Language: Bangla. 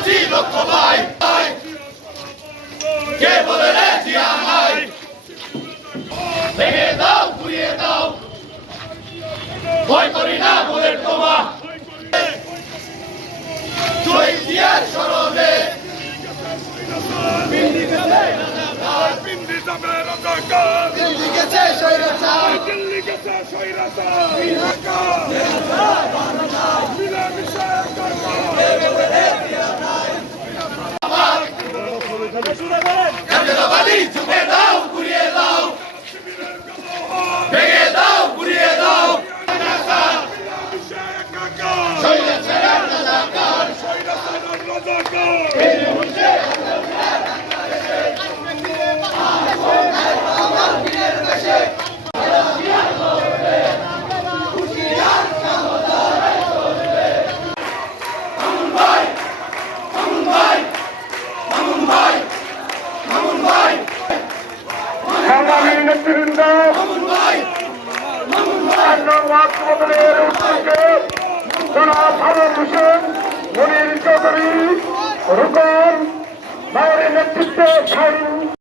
আছি লক্ষ ভাই কে বলে রে জিয়া নাই ভেঙে দাও ঘুরিয়ে দাও ভয় করি না বলে তোমা জয় জিয়ার স্মরণে পিন্ডি গেছে পিন্ডি যাবে রাজাকার পিন্ডি গেছে সৈরাচার দিল্লি গেছে সৈরাচার ঢাকা Iya. নেতৃবৃন্দ নেতৃত্বে